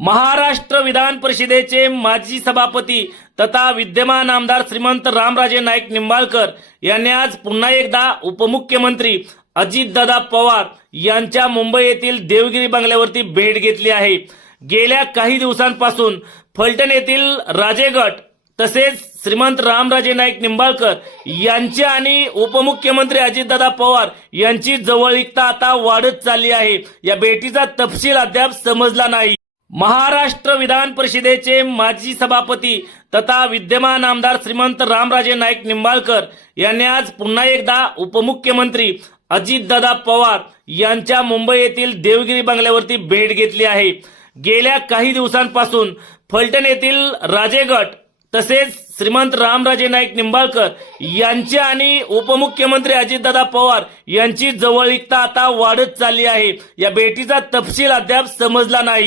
महाराष्ट्र विधान परिषदेचे माजी सभापती तथा विद्यमान आमदार श्रीमंत रामराजे नाईक निंबाळकर यांनी आज पुन्हा एकदा उपमुख्यमंत्री अजितदादा पवार यांच्या मुंबई येथील देवगिरी बंगल्यावरती भेट घेतली आहे। गेल्या काही दिवसांपासून फलटण येथील राजे गट तसेच श्रीमंत रामराजे नाईक निंबाळकर यांची आणि उपमुख्यमंत्री अजितदादा पवार यांची जवळीकता आता वाढत चालली आहे। या भेटीचा तपशील अद्याप समजला नाही। महाराष्ट्र विधान परिषदेचे माजी सभापती तथा विद्यमान आमदार श्रीमंत रामराजे नाईक निंबाळकर यांनी आज पुन्हा एकदा उपमुख्यमंत्री अजितदादा पवार यांच्या मुंबई येथील देवगिरी बंगल्यावरती भेट घेतली आहे। गेल्या काही दिवसांपासून फलटण येथील राजे गट तसेच श्रीमंत रामराजे नाईक निंबाळकर यांची आणि उपमुख्यमंत्री अजितदादा पवार यांची जवळीकता आता वाढत चालली आहे। या भेटीचा तपशील अद्याप समजला नाही।